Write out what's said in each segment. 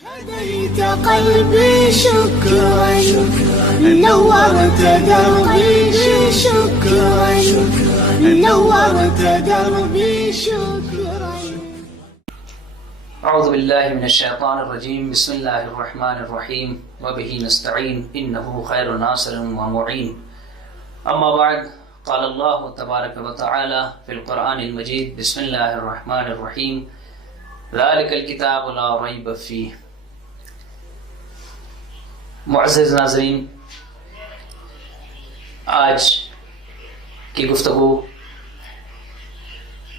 هديت قلبي شكرا نورت دربي شكرا نورت دربي شكرا. أعوذ بالله من الشيطان الرجيم. بسم الله الرحمن الرحيم وبه نستعين إنه خير ناصر ومعين. أما بعد، قال الله تبارك وتعالى في القرآن المجيد: بسم الله الرحمن الرحيم ذلك الكتاب لا ريب فيه. معزز ناظرین، آج کی گفتگو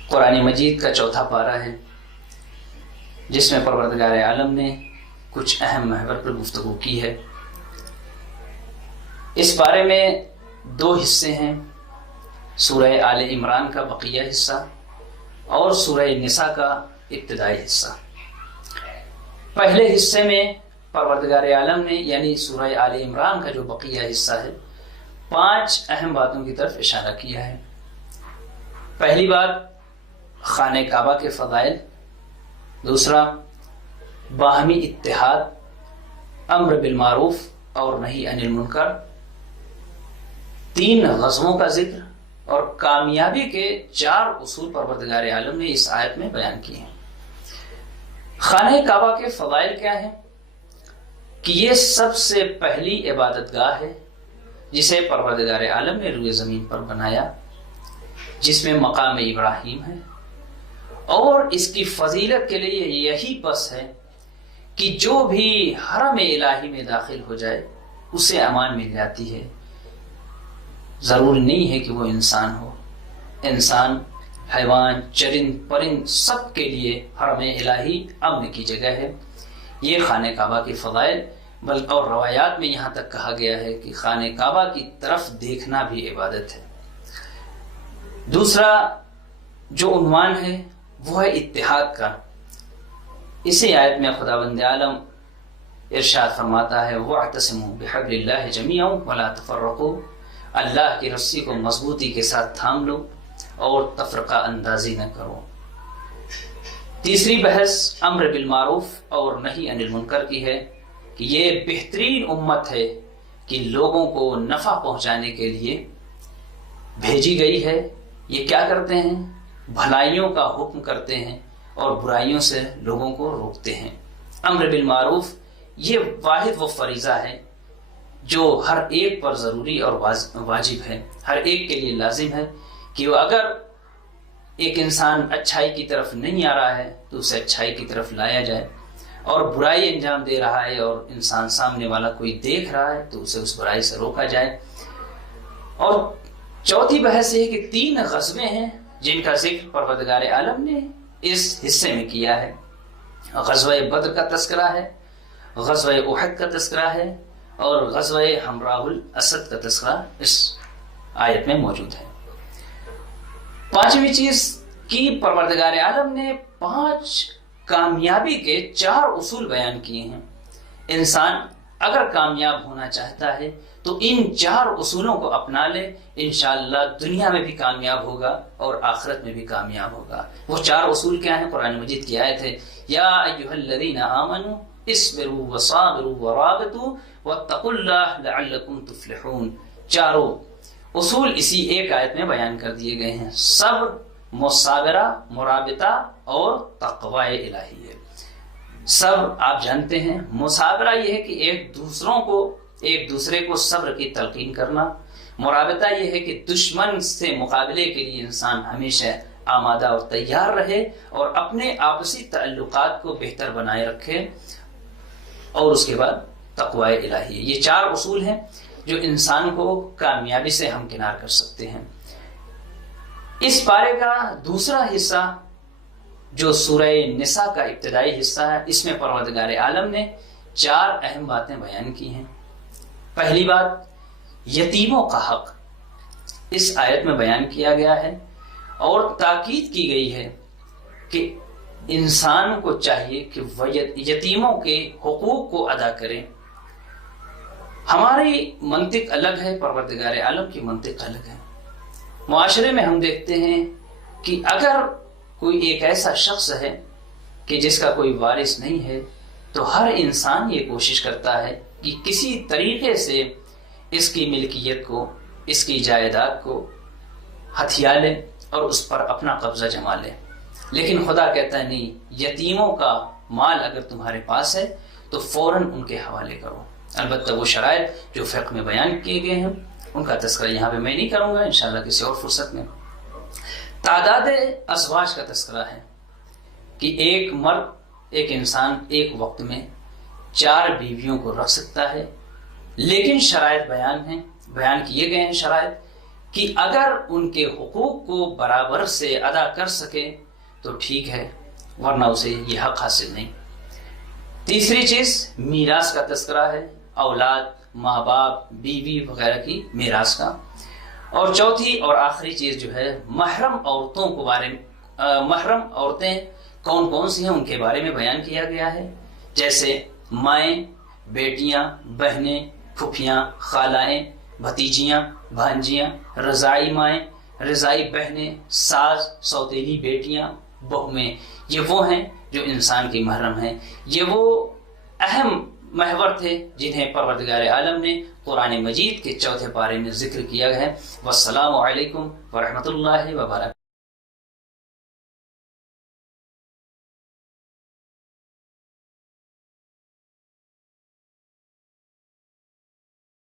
قرآن مجید کا چوتھا پارہ ہے، جس میں پروردگار عالم نے کچھ اہم محور پر گفتگو کی ہے۔ اس پارے میں دو حصے ہیں، سورہ آل عمران کا بقیہ حصہ اور سورہ نساء کا ابتدائی حصہ۔ پہلے حصے میں پروردگار عالم نے یعنی سورہ آل عمران کا جو بقیہ حصہ ہے، 5 اہم باتوں کی طرف اشارہ کیا ہے۔ پہلی بات خانہ کعبہ کے فضائل، دوسرا باہمی اتحاد، امر بالمعروف اور نہی عن المنکر، 3 غزووں کا ذکر اور کامیابی کے 4 اصول پروردگار عالم نے اس آیت میں بیان کیے ہیں۔ خانہ کعبہ کے فضائل کیا ہیں؟ کہ یہ سب سے پہلی عبادت گاہ ہے جسے پروردگار عالم نے روئے زمین پر بنایا، جس میں مقام ابراہیم ہے، اور اس کی فضیلت کے لیے یہی بس ہے کہ جو بھی حرم الہی میں داخل ہو جائے اسے امان مل جاتی ہے۔ ضروری نہیں ہے کہ وہ انسان ہو، انسان، حیوان، چرند پرند سب کے لیے حرم الہی امن کی جگہ ہے۔ یہ خانہ کعبہ کے فضائل، بلکہ اور روایات میں یہاں تک کہا گیا ہے کہ خانہ کعبہ کی طرف دیکھنا بھی عبادت ہے۔ دوسرا جو عنوان ہے وہ ہے اتحاد کا۔ اسی آیت میں خداوند عالم ارشاد فرماتا ہے: وَاعْتَصِمُوا بِحَبْلِ اللَّهِ جَمِيعًا وَلَا تَفَرَّقُوا، اللہ کی رسی کو مضبوطی کے ساتھ تھام لو اور تفرقہ اندازی نہ کرو۔ تیسری بحث امر بالمعروف اور نہی عن المنکر کی ہے کہ یہ بہترین امت ہے کہ لوگوں کو نفع پہنچانے کے لیے بھیجی گئی ہے۔ یہ کیا کرتے ہیں؟ بھلائیوں کا حکم کرتے ہیں اور برائیوں سے لوگوں کو روکتے ہیں۔ امر بالمعروف یہ واحد وہ فریضہ ہے جو ہر ایک پر ضروری اور واجب ہے، ہر ایک کے لیے لازم ہے کہ وہ اگر ایک انسان اچھائی کی طرف نہیں آ رہا ہے تو اسے اچھائی کی طرف لایا جائے، اور برائی انجام دے رہا ہے اور انسان سامنے والا کوئی دیکھ رہا ہے تو اسے اس برائی سے روکا جائے۔ اور چوتھی بحث یہ کہ 3 غزوے ہیں جن کا ذکر پروردگار عالم نے اس حصے میں کیا ہے۔ غزوہ بدر کا تذکرہ ہے، غزوہ احد کا تذکرہ ہے، اور غزوہ ہمراہ الاسد کا تذکرہ اس آیت میں موجود ہے۔ 5ویں چیز کی پروردگار عالم نے 5 کامیابی کے 4 اصول بیان کیے ہیں۔ انسان اگر کامیاب ہونا چاہتا ہے تو ان 4 اصولوں کو اپنا لے، انشاءاللہ دنیا میں بھی کامیاب ہوگا اور آخرت میں بھی کامیاب ہوگا۔ وہ 4 اصول کیا ہیں؟ قرآن مجید کی آیت ہے: یا ایھا الذین آمنوا اصبروا وصابروا ورابطوا واتقوا اللہ لعلکم تفلحون۔ 4 اصول اسی ایک آیت میں بیان کر دیے گئے ہیں۔ صبر، مصابرہ، مرابطہ اور تقوی الہی ہے۔ صبر آپ جانتے ہیں، مصابرہ یہ ہے کہ ایک دوسرے کو صبر کی تلقین کرنا، مرابطہ یہ ہے کہ دشمن سے مقابلے کے لیے انسان ہمیشہ آمادہ اور تیار رہے اور اپنے آپسی تعلقات کو بہتر بنائے رکھے، اور اس کے بعد تقوی الہی ہے۔ یہ 4 اصول ہیں جو انسان کو کامیابی سے ہمکنار کر سکتے ہیں۔ اس پارے کا دوسرا حصہ جو سورہ نساء کا ابتدائی حصہ ہے، اس میں پروردگار عالم نے 4 اہم باتیں بیان کی ہیں۔ پہلی بات یتیموں کا حق اس آیت میں بیان کیا گیا ہے، اور تاکید کی گئی ہے کہ انسان کو چاہیے کہ وہ یتیموں کے حقوق کو ادا کرے۔ ہماری منطق الگ ہے، پروردگار عالم کی منطق الگ ہے۔ معاشرے میں ہم دیکھتے ہیں کہ اگر کوئی ایک ایسا شخص ہے کہ جس کا کوئی وارث نہیں ہے تو ہر انسان یہ کوشش کرتا ہے کہ کسی طریقے سے اس کی ملکیت کو، اس کی جائیداد کو ہتھیا لے اور اس پر اپنا قبضہ جما لے. لیکن خدا کہتا ہے نہیں، یتیموں کا مال اگر تمہارے پاس ہے تو فوراً ان کے حوالے کرو. البتہ وہ شرائط جو فقہ میں بیان کیے گئے ہیں ان کا تذکرہ یہاں پہ میں نہیں کروں گا، انشاءاللہ کسی اور فرصت میں. تعداد ازواج کا تذکرہ ہے کہ ایک مرد، ایک انسان ایک وقت میں 4 بیویوں کو رکھ سکتا ہے، لیکن شرائط بیان کیے گئے ہیں شرائط کہ اگر ان کے حقوق کو برابر سے ادا کر سکے تو ٹھیک ہے، ورنہ اسے یہ حق حاصل نہیں. تیسری چیز میراث کا تذکرہ ہے، اولاد، ماں باپ، بیوی وغیرہ کی میراث کا. اور چوتھی اور آخری چیز جو ہے محرم عورتوں کے بارے میں، محرم عورتیں کون کون سی ہیں ان کے بارے میں بیان کیا گیا ہے، جیسے مائیں، بیٹیاں، بہنیں، پھپھیاں، خالائیں، بھتیجیاں، بھانجیاں، رضاعی مائیں، رضاعی بہنیں، ساس، سوتیلی بیٹیاں، بہویں. یہ وہ ہیں جو انسان کی محرم ہیں. یہ وہ اہم محور تھے جنہیں پروردگار عالم نے قرآن مجید کے 4 پارے میں ذکر کیا ہے. والسلام علیکم ورحمۃ اللہ وبرکاتہ.